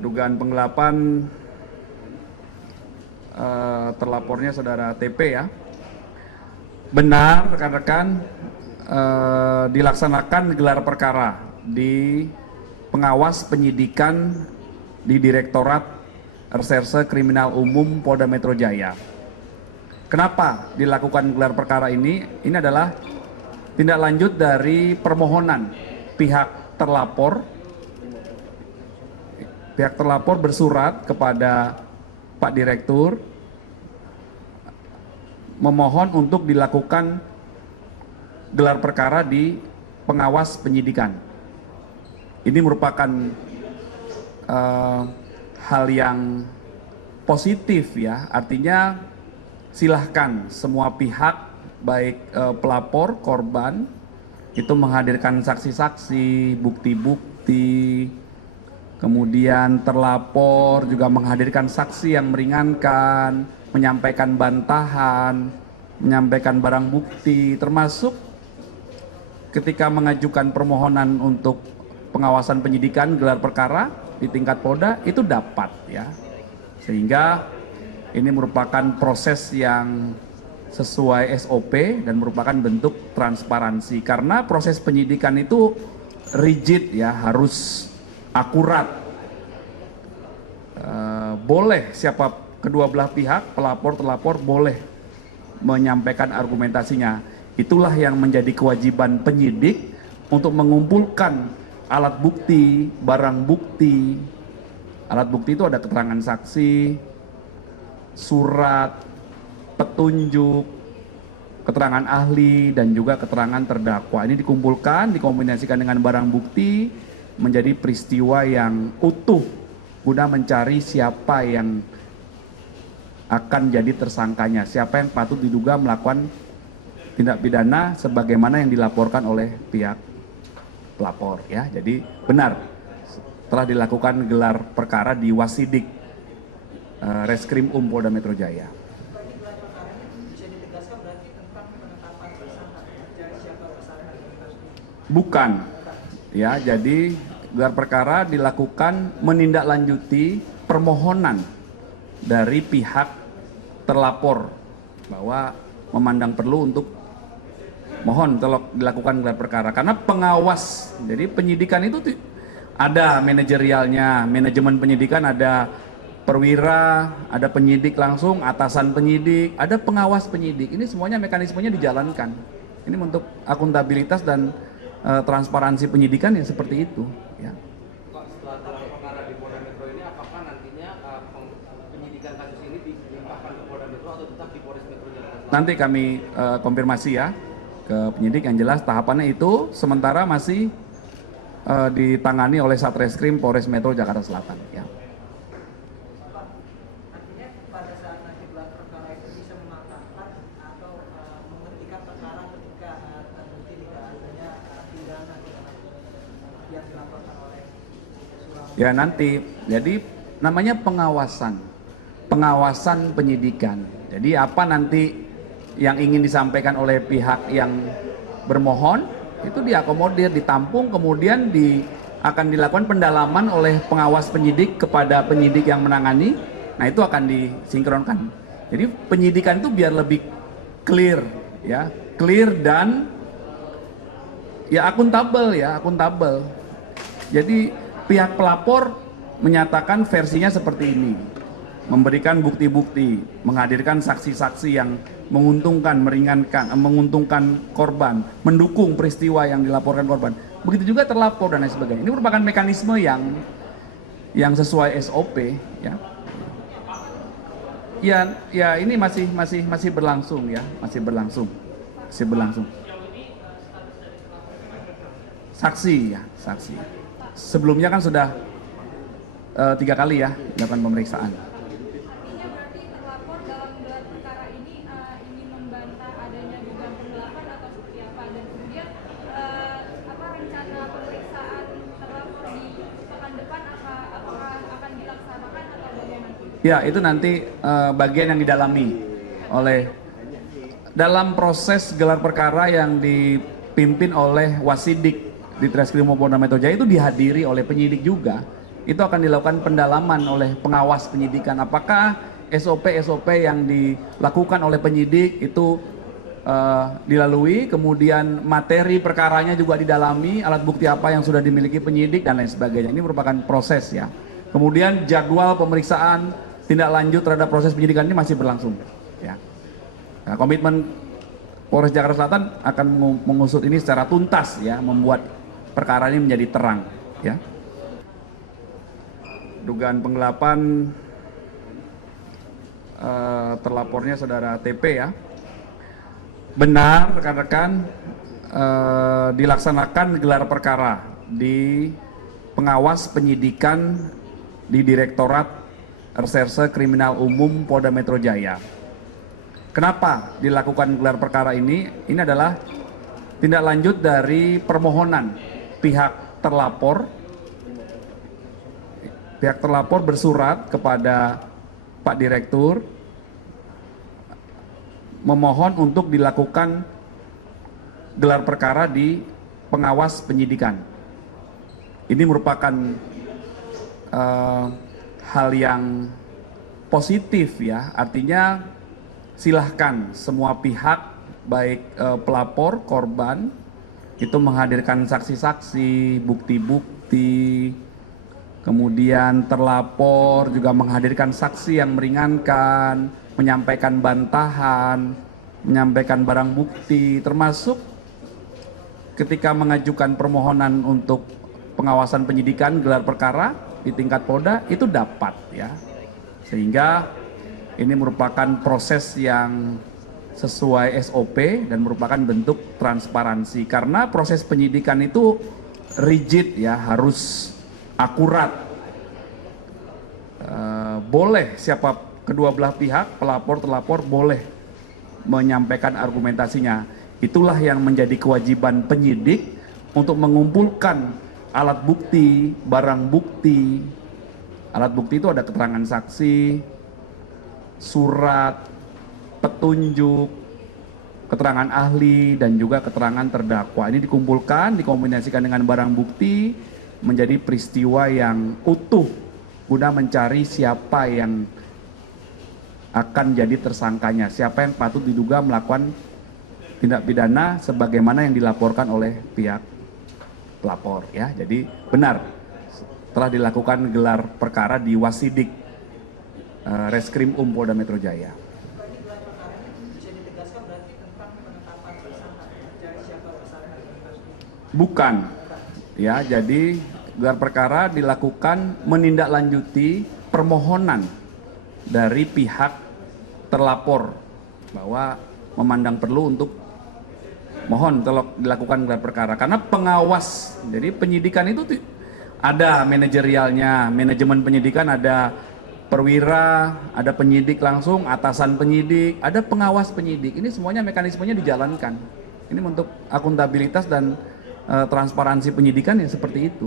dugaan penggelapan terlapornya saudara TP ya. Benar rekan-rekan, dilaksanakan gelar perkara di pengawas penyidikan di Direktorat Reserse Kriminal Umum Polda Metro Jaya. Kenapa dilakukan gelar perkara ini? Ini adalah tindak lanjut dari permohonan pihak terlapor. Pihak terlapor bersurat kepada Pak Direktur memohon untuk dilakukan gelar perkara di pengawas penyidikan. Ini merupakan hal yang positif ya, artinya silahkan semua pihak baik pelapor, korban itu menghadirkan saksi-saksi, bukti-bukti, kemudian terlapor juga menghadirkan saksi yang meringankan, menyampaikan bantahan, menyampaikan barang bukti, termasuk ketika mengajukan permohonan untuk pengawasan penyidikan gelar perkara di tingkat Polda itu dapat ya. Sehingga ini merupakan proses yang sesuai SOP dan merupakan bentuk transparansi karena proses penyidikan itu rigid ya, harus akurat. Boleh siapa kedua belah pihak, pelapor, terlapor boleh menyampaikan argumentasinya. Itulah yang menjadi kewajiban penyidik untuk mengumpulkan alat bukti, barang bukti. Alat bukti itu ada keterangan saksi, surat, petunjuk, keterangan ahli, dan juga keterangan terdakwa. Ini dikumpulkan, dikombinasikan dengan barang bukti menjadi peristiwa yang utuh guna mencari siapa yang akan jadi tersangkanya, siapa yang patut diduga melakukan tindak pidana sebagaimana yang dilaporkan oleh pihak pelapor ya. Jadi benar telah dilakukan gelar perkara di Wasidik Reskrim Polda Metro Jaya. Bukan ya, jadi gelar perkara dilakukan menindaklanjuti permohonan dari pihak terlapor bahwa memandang perlu untuk mohon tolong dilakukan gelar perkara karena pengawas. Jadi penyidikan itu ada manajerialnya, manajemen penyidikan ada perwira, ada penyidik langsung, atasan penyidik, ada pengawas penyidik. Ini semuanya mekanismenya dijalankan. Ini untuk akuntabilitas dan transparansi penyidikan yang seperti itu ya. Setelah gelar perkara di Polda Metro ini, apakah nantinya penyidikan kasus ini dilimpahkan ke Polda Metro atau tetap di Polres Metro Jakarta Selatan? Nanti kami konfirmasi ya ke penyidik. Yang jelas tahapannya itu sementara masih ditangani oleh Satreskrim Polres Metro Jakarta Selatan ya. Artinya pada saat nanti gelar perkara itu bisa mematahkan atau menghentikan perkara ketika terbukti tidak adanya pidana yang dilaporkan oleh Sulawesi. Ya nanti, jadi namanya pengawasan penyidikan. Jadi apa nanti yang ingin disampaikan oleh pihak yang bermohon itu diakomodir, ditampung, kemudian akan dilakukan pendalaman oleh pengawas penyidik kepada penyidik yang menangani. Nah itu akan disinkronkan. Jadi penyidikan itu biar lebih clear ya, clear dan ya akuntabel ya, akuntabel. Jadi pihak pelapor menyatakan versinya seperti ini, memberikan bukti-bukti, menghadirkan saksi-saksi yang menguntungkan, meringankan, menguntungkan korban, mendukung peristiwa yang dilaporkan korban. Begitu juga terlapor dan lain sebagainya. Ini merupakan mekanisme yang sesuai SOP ya. Ya ini masih berlangsung ya, masih berlangsung. Saksi ya, saksi. Sebelumnya kan sudah 3 kali ya dilakukan pemeriksaan. Artinya berarti terlapor dalam gelar perkara ini ingin membantah adanya dugaan penggelapan atau seperti apa, dan kemudian apa rencana pemeriksaan terlapor di pekan depan apakah akan dilaksanakan atau bagaimana? Ya itu nanti bagian yang didalami oleh dalam proses gelar perkara yang dipimpin oleh Wasidik di Treskrim Polda Metro Jaya itu dihadiri oleh penyidik juga. itu akan dilakukan pendalaman oleh pengawas penyidikan. Apakah SOP-SOP yang dilakukan oleh penyidik itu dilalui, kemudian materi perkaranya juga didalami, alat bukti apa yang sudah dimiliki penyidik dan lain sebagainya. Ini merupakan proses ya. Kemudian jadwal pemeriksaan tindak lanjut terhadap proses penyidikan ini masih berlangsung. Ya. Nah, komitmen Polres Jakarta Selatan akan mengusut ini secara tuntas ya, membuat perkara ini menjadi terang. Ya. Dugaan penggelapan terlapornya saudara TP ya. Benar rekan-rekan, dilaksanakan gelar perkara di pengawas penyidikan di Direktorat Reserse Kriminal Umum Polda Metro Jaya. Kenapa dilakukan gelar perkara ini? Ini adalah tindak lanjut dari permohonan pihak terlapor. Pihak terlapor bersurat kepada Pak Direktur memohon untuk dilakukan gelar perkara di pengawas penyidikan. Ini merupakan hal yang positif ya, artinya silahkan semua pihak baik pelapor, korban itu menghadirkan saksi-saksi, bukti-bukti, kemudian terlapor juga menghadirkan saksi yang meringankan, menyampaikan bantahan, menyampaikan barang bukti, termasuk ketika mengajukan permohonan untuk pengawasan penyidikan gelar perkara di tingkat Polda itu dapat ya. Sehingga ini merupakan proses yang sesuai SOP dan merupakan bentuk transparansi karena proses penyidikan itu rigid ya, harus akurat. Boleh siapa kedua belah pihak, pelapor, terlapor boleh menyampaikan argumentasinya. Itulah yang menjadi kewajiban penyidik untuk mengumpulkan alat bukti, barang bukti. Alat bukti itu ada keterangan saksi, surat, petunjuk, keterangan ahli, dan juga keterangan terdakwa. Ini dikumpulkan, dikombinasikan dengan barang bukti menjadi peristiwa yang utuh guna mencari siapa yang akan jadi tersangkanya, siapa yang patut diduga melakukan tindak pidana sebagaimana yang dilaporkan oleh pihak pelapor ya. Jadi benar telah dilakukan gelar perkara di Wasidik Reskrim Polda Metro Jaya. Bisa ditegaskan berarti tentang penetapan tersangka, mencari siapa tersangka. Bukan ya, jadi gelar perkara dilakukan menindaklanjuti permohonan dari pihak terlapor bahwa memandang perlu untuk mohon dilakukan gelar perkara karena pengawas. Jadi penyidikan itu ada manajerialnya, manajemen penyidikan ada perwira, ada penyidik langsung, atasan penyidik, ada pengawas penyidik. Ini semuanya mekanismenya dijalankan. Ini untuk akuntabilitas dan transparansi penyidikan yang seperti itu.